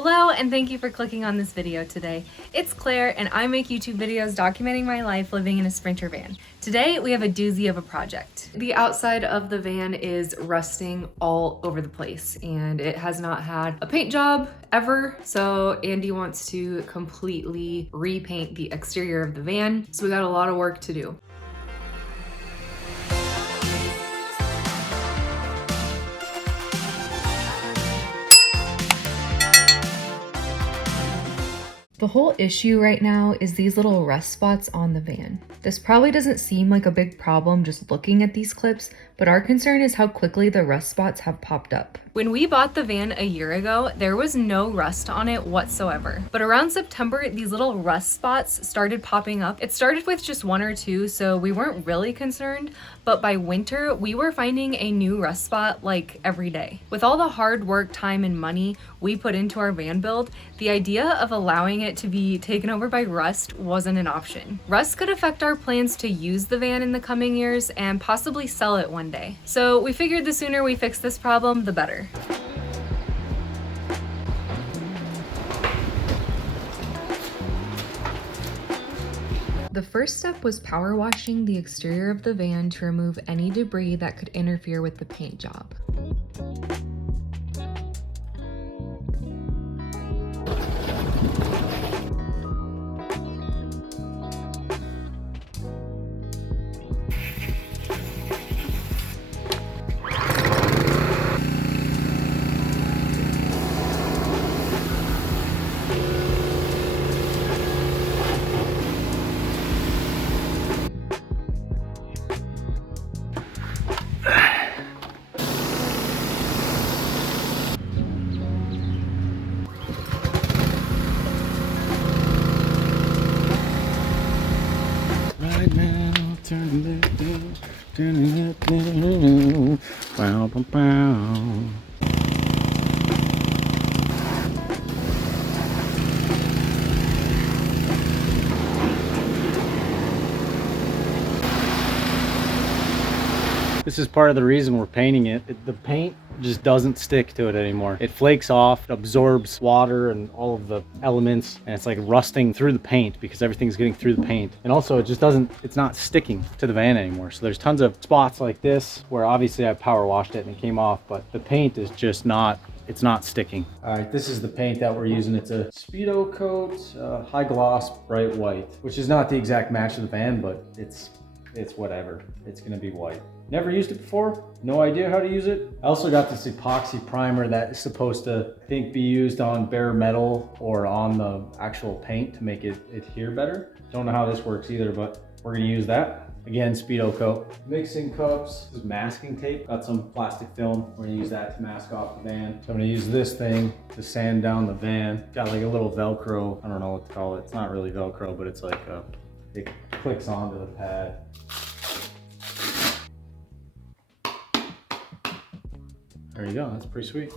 Hello, and thank you for clicking on this video today. It's Claire, and I make YouTube videos documenting my life living in a Sprinter van. Today, we have a doozy of a project. The outside of the van is rusting all over the place, and it has not had a paint job ever, so Andy wants to completely repaint the exterior of the van, so we got a lot of work to do. The whole issue right now is these little rust spots on the van. This probably doesn't seem like a big problem just looking at these clips, but our concern is how quickly the rust spots have popped up. When we bought the van a year ago, there was no rust on it whatsoever. But around September, these little rust spots started popping up. It started with just one or two, so we weren't really concerned, but by winter, we were finding a new rust spot like every day. With all the hard work, time, and money we put into our van build, the idea of allowing it to be taken over by rust wasn't an option. Rust could affect our plans to use the van in the coming years and possibly sell it one day. So we figured the sooner we fix this problem, the better. The first step was power washing the exterior of the van to remove any debris that could interfere with the paint job. Right now, turn it down. Bow, bow, bow. This is part of the reason we're painting it. The paint just doesn't stick to it anymore. It flakes off, absorbs water and all of the elements, and it's like rusting through the paint because everything's getting through the paint. And also it's not sticking to the van anymore. So there's tons of spots like this where obviously I power washed it and it came off, but the paint is just not, it's not sticking. All right, this is the paint that we're using. It's a Speedo coat, high gloss, bright white, which is not the exact match of the van, but it's whatever. It's gonna be white. Never used it before, no idea how to use it. I also got this epoxy primer that is supposed to, I think, be used on bare metal or on the actual paint to make it adhere better. Don't know how this works either, but we're gonna use that. Again, Speedo coat. Mixing cups, this is masking tape. Got some plastic film. We're gonna use that to mask off the van. So I'm gonna use this thing to sand down the van. Got like a little Velcro, I don't know what to call it. It's not really Velcro, but it's like it clicks onto the pad. There you go, that's pretty sweet.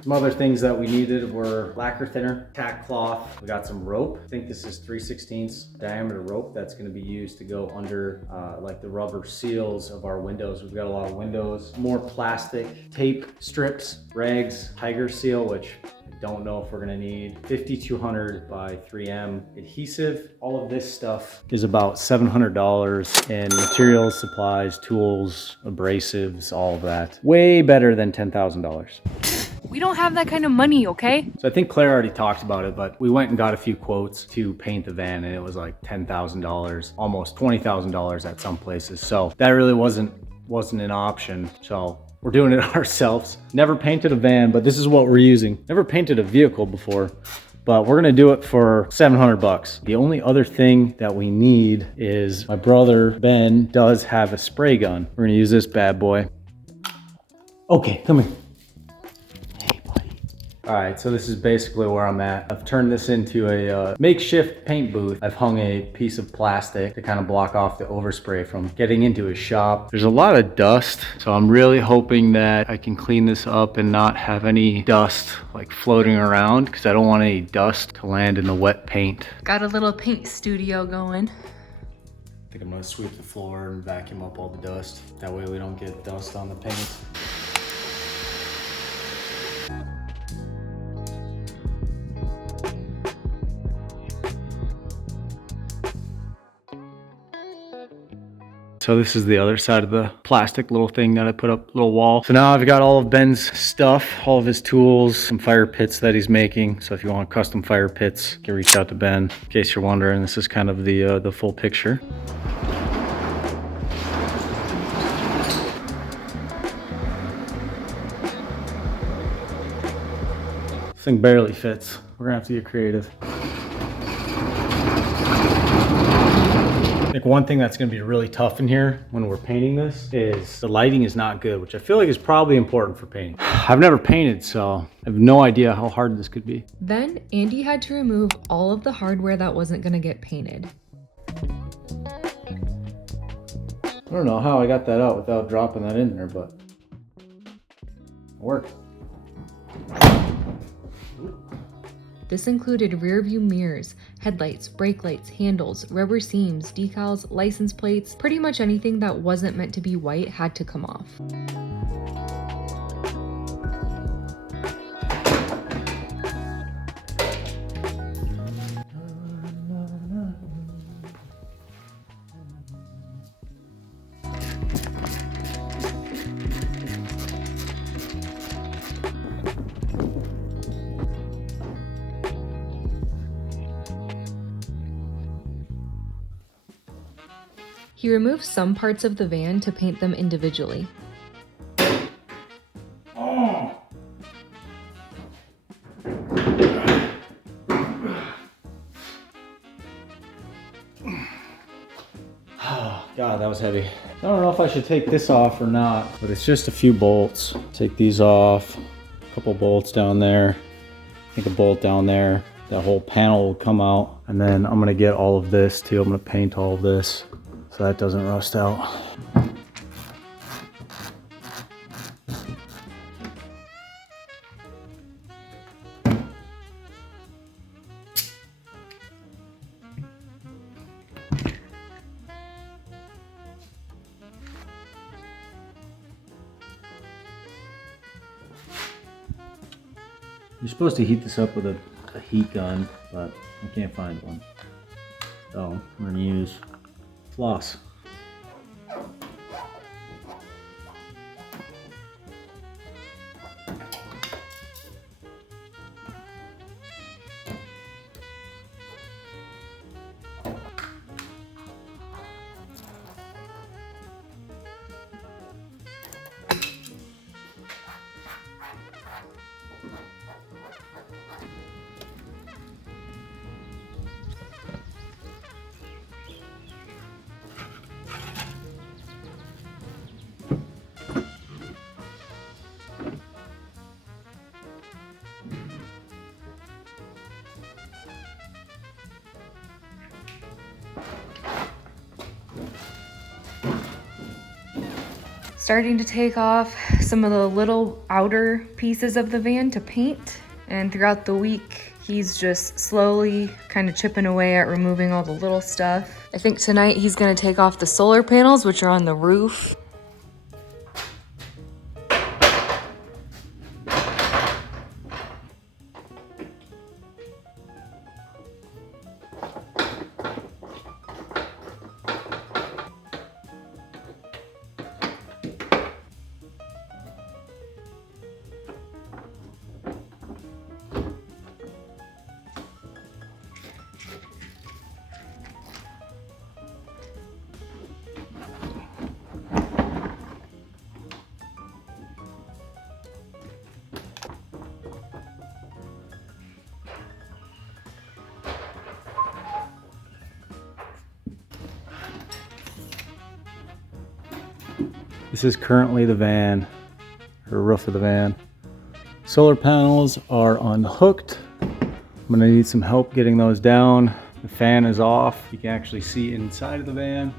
Some other things that we needed were lacquer thinner, tack cloth. We got some rope. I think this is 3/16 diameter rope that's gonna be used to go under like the rubber seals of our windows. We've got a lot of windows. More plastic, tape strips, rags, tiger seal, which I don't know if we're gonna need. 5200 by 3M adhesive. All of this stuff is about $700 in materials, supplies, tools, abrasives, all of that. Way better than $10,000. We don't have that kind of money, okay? So I think Claire already talked about it, but we went and got a few quotes to paint the van and it was like $10,000, almost $20,000 at some places. So that really wasn't an option. So we're doing it ourselves. Never painted a van, but this is what we're using. Never painted a vehicle before, but we're gonna do it for 700 bucks. The only other thing that we need is my brother, Ben, does have a spray gun. We're gonna use this bad boy. Okay, come here. All right, so this is basically where I'm at. I've turned this into a makeshift paint booth. I've hung a piece of plastic to kind of block off the overspray from getting into his shop. There's a lot of dust, so I'm really hoping that I can clean this up and not have any dust like floating around because I don't want any dust to land in the wet paint. Got a little paint studio going. I think I'm gonna sweep the floor and vacuum up all the dust. That way we don't get dust on the paint. So this is the other side of the plastic little thing that I put up, little wall. So now I've got all of Ben's stuff, all of his tools, some fire pits that he's making. So if you want custom fire pits, you can reach out to Ben. In case you're wondering, this is kind of the full picture. This thing barely fits. We're gonna have to get creative. I think one thing that's gonna be really tough in here when we're painting this is the lighting is not good, which I feel like is probably important for painting. I've never painted, so I have no idea how hard this could be. Then Andy had to remove all of the hardware that wasn't gonna get painted. I don't know how I got that out without dropping that in there, but it worked. This included rear view mirrors, headlights, brake lights, handles, rubber seams, decals, license plates. Pretty much anything that wasn't meant to be white had to come off. He removed some parts of the van to paint them individually. Oh. Oh, God, that was heavy. I don't know if I should take this off or not, but it's just a few bolts. Take these off, a couple bolts down there, I think a bolt down there. That whole panel will come out, and then I'm gonna get all of this too. I'm gonna paint all of this so that doesn't rust out. You're supposed to heat this up with a heat gun, but I can't find one. So we're gonna use floss. Starting to take off some of the little outer pieces of the van to paint, and throughout the week he's just slowly kind of chipping away at removing all the little stuff. I think tonight he's gonna take off the solar panels, which are on the roof. This is currently the van, or roof of the van. Solar panels are unhooked. I'm gonna need some help getting those down. The fan is off. You can actually see inside of the van.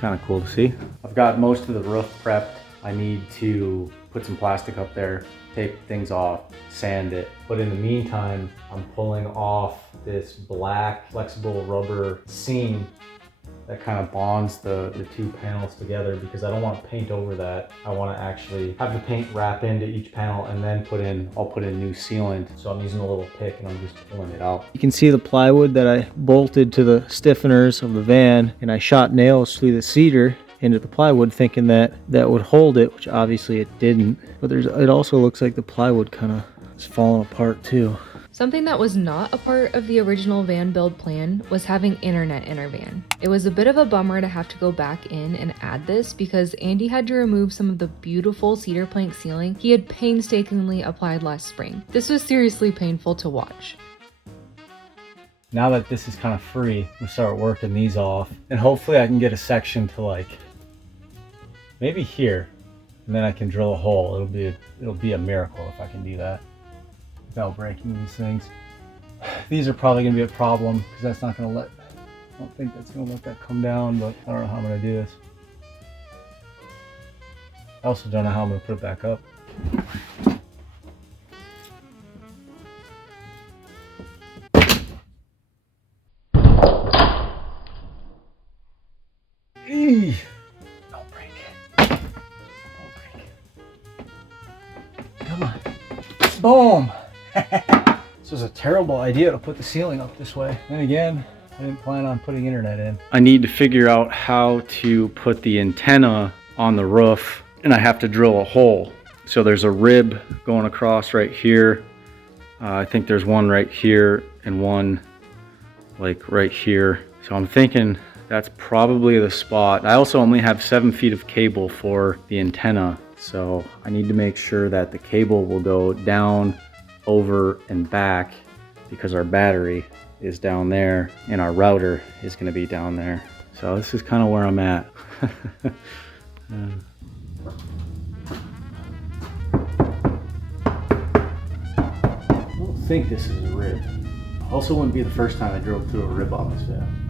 Kind of cool to see. I've got most of the roof prepped. I need to put some plastic up there, tape things off, sand it. But in the meantime, I'm pulling off this black flexible rubber seam that kind of bonds the two panels together, because I don't want to paint over that. I want to actually have the paint wrap into each panel and then I'll put in new sealant. So I'm using a little pick and I'm just pulling it out. You can see the plywood that I bolted to the stiffeners of the van, and I shot nails through the cedar into the plywood thinking that that would hold it, which obviously it didn't. But it also looks like the plywood kind of is falling apart too. Something that was not a part of the original van build plan was having internet in our van. It was a bit of a bummer to have to go back in and add this because Andy had to remove some of the beautiful cedar plank ceiling he had painstakingly applied last spring. This was seriously painful to watch. Now that this is kind of free, we'll start working these off, and hopefully I can get a section to like maybe here, and then I can drill a hole. It'll be a miracle if I can do that without breaking these things. These are probably gonna be a problem because that's not gonna I don't think that's gonna let that come down, but I don't know how I'm gonna do this. I also don't know how I'm gonna put it back up. Don't break it. Don't break it. Come on. Boom! This was a terrible idea to put the ceiling up this way. And again, I didn't plan on putting internet in. I need to figure out how to put the antenna on the roof, and I have to drill a hole. So there's a rib going across right here. I think there's one right here and one like right here. So I'm thinking that's probably the spot. I also only have 7 feet of cable for the antenna, so I need to make sure that the cable will go down, over, and back, because our battery is down there and our router is going to be down there. So this is kind of where I'm at. I don't think this is a rib. Also wouldn't be the first time I drove through a rib on this van.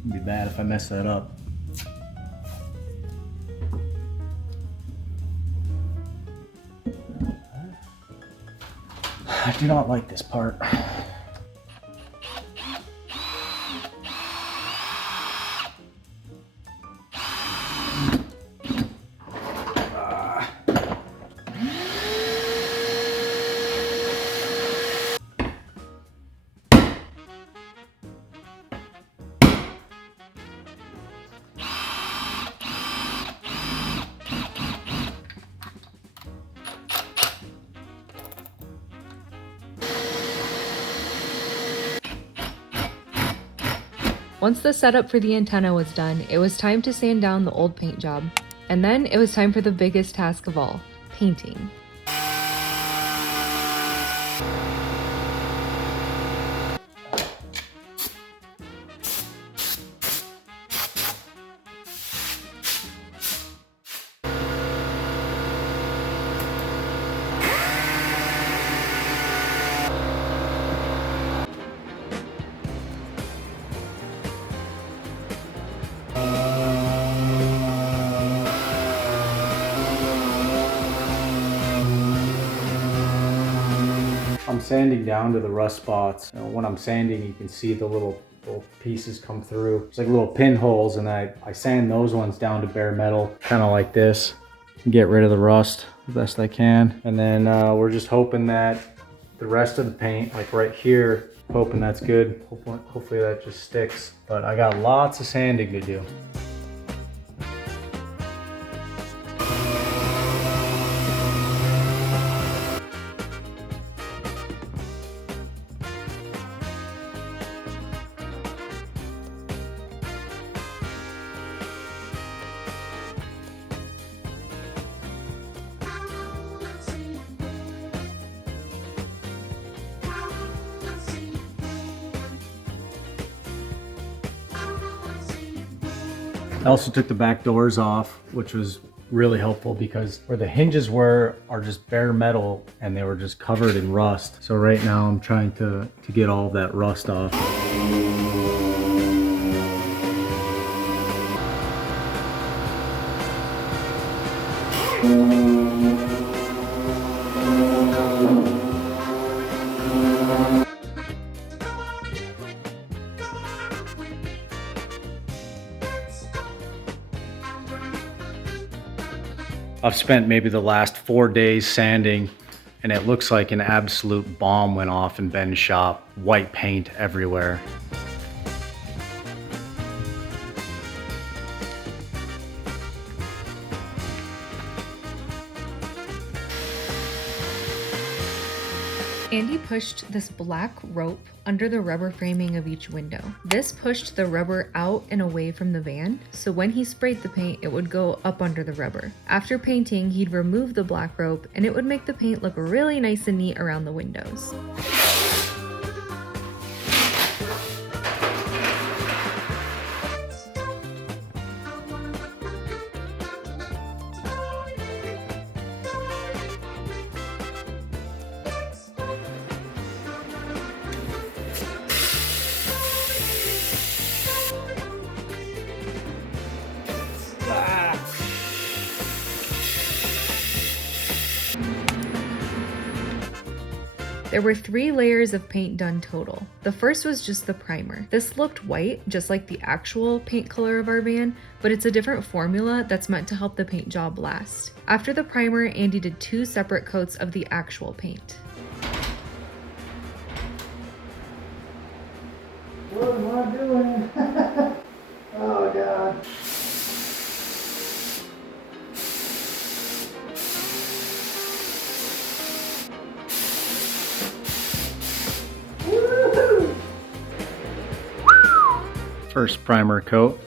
It'd be bad if I mess that up. I do not like this part. Once the setup for the antenna was done, it was time to sand down the old paint job. And then it was time for the biggest task of all, painting. I'm sanding down to the rust spots. When I'm sanding, you can see the little pieces come through. It's like little pinholes, and I sand those ones down to bare metal, kind of like this. Get rid of the rust the best I can. And then we're just hoping that the rest of the paint, like right here, hoping that's good. Hopefully that just sticks. But I got lots of sanding to do. I also took the back doors off, which was really helpful because where the hinges were are just bare metal and they were just covered in rust. So right now I'm trying to get all of that rust off. I've spent maybe the last 4 days sanding, and it looks like an absolute bomb went off in Ben's shop. White paint everywhere. Andy pushed this black rope under the rubber framing of each window. This pushed the rubber out and away from the van, so when he sprayed the paint, it would go up under the rubber. After painting, he'd remove the black rope, and it would make the paint look really nice and neat around the windows. There were 3 layers of paint done total. The first was just the primer. This looked white, just like the actual paint color of our van, but it's a different formula that's meant to help the paint job last. After the primer, Andy did 2 separate coats of the actual paint. What am I doing? Oh God. First primer coat.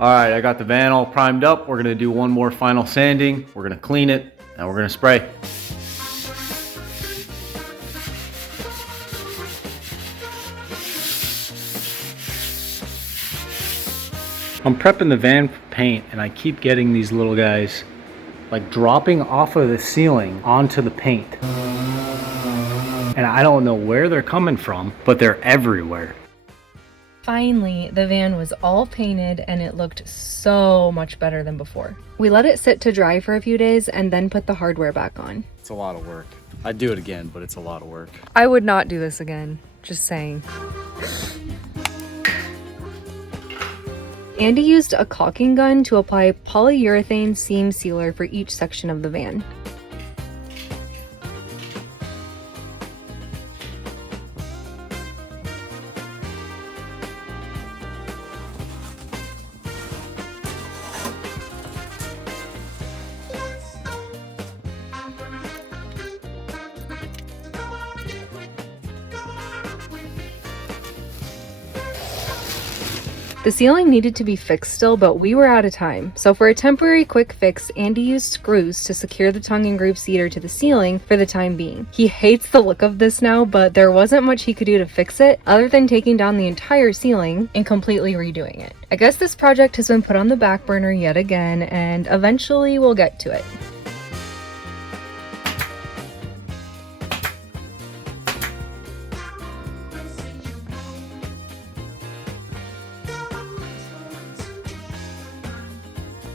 All right, I got the van all primed up. We're gonna do one more final sanding. We're gonna clean it and we're gonna spray. I'm prepping the van for paint, and I keep getting these little guys like dropping off of the ceiling onto the paint. And I don't know where they're coming from, but they're everywhere. Finally, the van was all painted and it looked so much better than before. We let it sit to dry for a few days and then put the hardware back on. It's a lot of work. I'd do it again, but it's a lot of work. I would not do this again, just saying. Andy used a caulking gun to apply polyurethane seam sealer for each section of the van. The ceiling needed to be fixed still, but we were out of time. So for a temporary quick fix, Andy used screws to secure the tongue and groove seater to the ceiling for the time being. He hates the look of this now, but there wasn't much he could do to fix it other than taking down the entire ceiling and completely redoing it. I guess this project has been put on the back burner yet again, and eventually we'll get to it.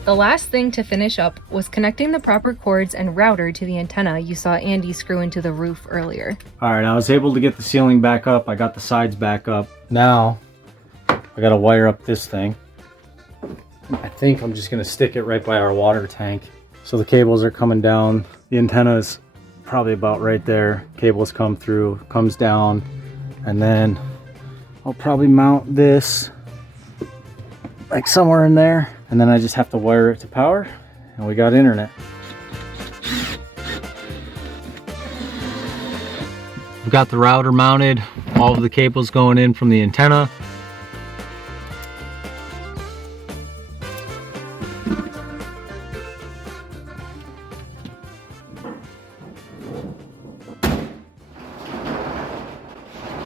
The last thing to finish up was connecting the proper cords and router to the antenna you saw Andy screw into the roof earlier. All right, I was able to get the ceiling back up. I got the sides back up. Now, I gotta wire up this thing. I think I'm just gonna stick it right by our water tank. So the cables are coming down. The antenna is probably about right there. Cables come through, comes down, and then I'll probably mount this like somewhere in there. And then I just have to wire it to power, and we got internet. We've got the router mounted, all of the cables going in from the antenna.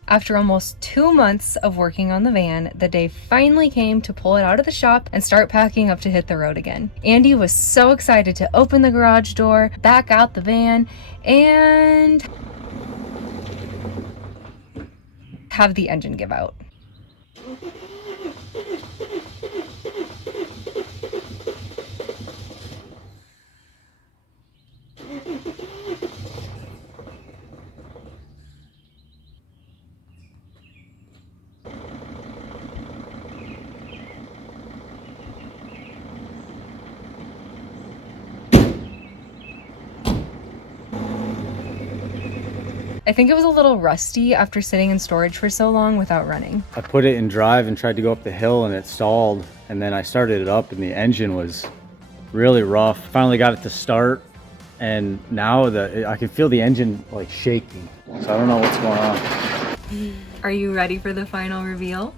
After almost 2 months of working on the van, the day finally came to pull it out of the shop and start packing up to hit the road again. Andy was so excited to open the garage door, back out the van, and have the engine give out. I think it was a little rusty after sitting in storage for so long without running. I put it in drive and tried to go up the hill and it stalled. And then I started it up and the engine was really rough. Finally got it to start. And now I can feel the engine like shaking. So I don't know what's going on. Are you ready for the final reveal?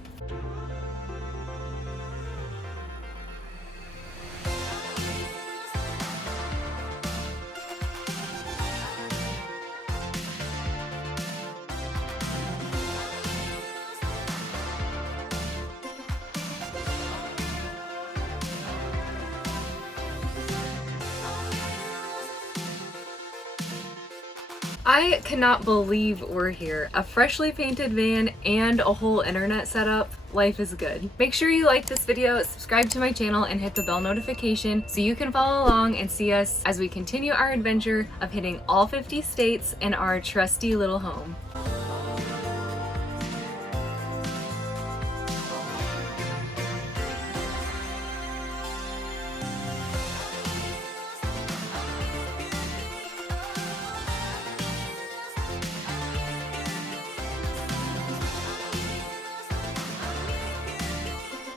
I cannot believe we're here. A freshly painted van and a whole internet setup. Life is good. Make sure you like this video, subscribe to my channel, and hit the bell notification so you can follow along and see us as we continue our adventure of hitting all 50 states in our trusty little home.